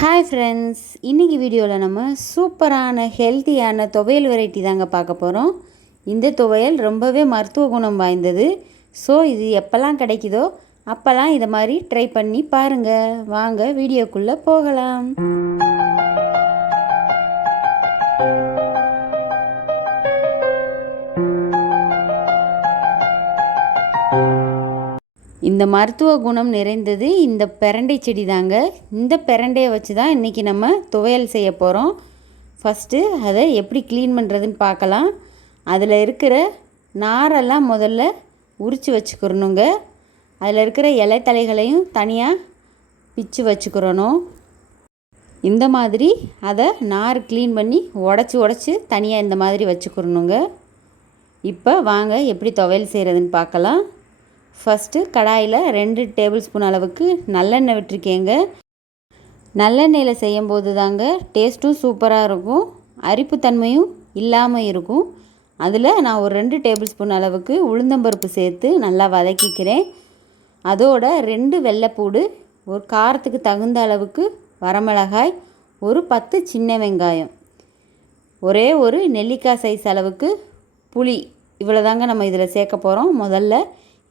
Hi friends இன்றைக்கி வீடியோவில் நம்ம சூப்பரான ஹெல்த்தியான துவையல் வெரைட்டி தாங்க பார்க்க போகிறோம் இந்த துவையல் ரொம்பவே மருத்துவ குணம் வாய்ந்தது. ஸோ இது எப்போல்லாம் கிடைக்குதோ அப்போல்லாம் இதை மாதிரி ட்ரை பண்ணி பாருங்கள் வாங்க வீடியோக்குள்ளே போகலாம். இந்த மருத்துவ குணம் நிறைந்தது இந்த பிரண்டை செடி தாங்க. இந்த பிரண்டையை வச்சு தான் இன்றைக்கி நம்ம துவையல் செய்ய போகிறோம் ஃபஸ்ட்டு அதை எப்படி க்ளீன் பண்ணுறதுன்னு பார்க்கலாம். அதில் இருக்கிற நாரெல்லாம் முதல்ல உரித்து வச்சுக்கிறணுங்க அதில் இருக்கிற இலைத்தலைகளையும் தனியாக பிச்சு வச்சுக்கிறணும். இந்த மாதிரி அதை நார் க்ளீன் பண்ணி உடச்சி உடச்சி தனியாக இந்த மாதிரி வச்சுக்கிறணுங்க இப்போ வாங்க எப்படி துவையல் செய்கிறதுன்னு பார்க்கலாம். ஃபஸ்ட்டு கடாயில் ரெண்டு டேபிள் ஸ்பூன் அளவுக்கு நல்லெண்ணெய் விட்டுருக்கேங்க. நல்லெண்ணெயில் செய்யும்போது தாங்க டேஸ்ட்டும் சூப்பராக இருக்கும். அரிப்புத்தன்மையும் இல்லாமல் இருக்கும். அதில் நான் ஒரு ரெண்டு டேபிள் ஸ்பூன் அளவுக்கு உளுந்தம்பருப்பு சேர்த்து நல்லா வதக்கிக்கிறேன். அதோட ரெண்டு வெள்ளைப்பூடு ஒரு காரத்துக்கு தகுந்த அளவுக்கு வரமிளகாய் ஒரு பத்து சின்ன வெங்காயம். ஒரே ஒரு நெல்லிக்காய் சைஸ் அளவுக்கு புளி. இவ்வளோதாங்க நம்ம இதில் சேர்க்க போகிறோம் முதல்ல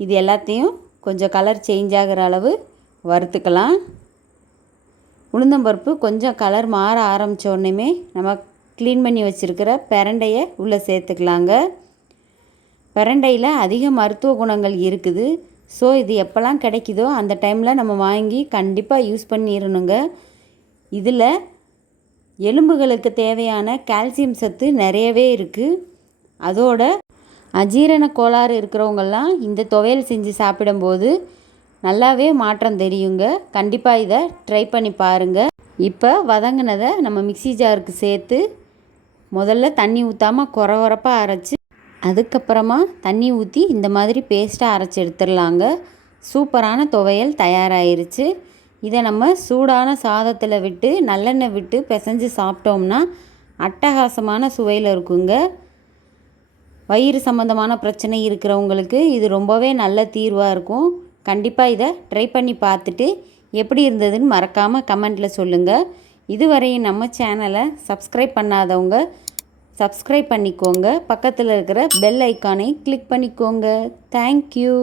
இது எல்லாத்தையும் கொஞ்சம் கலர் சேஞ்ச் ஆகிற அளவு வறுத்துக்கலாம். உளுந்தம்பருப்பு கொஞ்சம் கலர் மாற ஆரம்பித்த உடனேமே நம்ம க்ளீன் பண்ணி வச்சுருக்கிற பிரண்டையை உள்ளே சேர்த்துக்கலாங்க. பிரண்டையில் அதிக மருத்துவ குணங்கள் இருக்குது. ஸோ இது எப்போல்லாம் கிடைக்குதோ அந்த டைமில் நம்ம வாங்கி கண்டிப்பாக யூஸ் பண்ணிடணுங்க இதில் எலும்புகளுக்கு தேவையான கால்சியம் சத்து நிறையவே இருக்குது அதோட அஜீரண கோளாறு இருக்கிறவங்கெல்லாம் இந்த துவையல் செஞ்சு சாப்பிடும்போது நல்லாவே மாற்றம் தெரியுங்க. கண்டிப்பாக இதை ட்ரை பண்ணி பாருங்கள் இப்போ வதங்கினதை நம்ம மிக்சி ஜாருக்கு சேர்த்து முதல்ல தண்ணி ஊற்றாமல் குறவரப்பாக அரைச்சி அதுக்கப்புறமா தண்ணி ஊற்றி இந்த மாதிரி பேஸ்ட்டாக அரைச்சி எடுத்துடலாங்க. சூப்பரான துவையல் தயாராகிருச்சு இதை நம்ம சூடான சாதத்தில் விட்டு நல்லெண்ணெய் விட்டு பிசைஞ்சு சாப்பிட்டோம்னா அட்டகாசமான சுவையில் இருக்குங்க. வயிறு சம்மந்தமான பிரச்சனை இருக்கிறவங்களுக்கு இது ரொம்பவே நல்ல தீர்வாக இருக்கும். கண்டிப்பாக இதை ட்ரை பண்ணி பார்த்துட்டு எப்படி இருந்ததுன்னு மறக்காமல் கமெண்ட்டில் சொல்லுங்கள் இதுவரையும் நம்ம சேனலை சப்ஸ்கிரைப் பண்ணாதவங்க சப்ஸ்கிரைப் பண்ணிக்கோங்க. பக்கத்தில் இருக்கிற பெல் ஐக்கானை கிளிக் பண்ணிக்கோங்க. தேங்க்யூ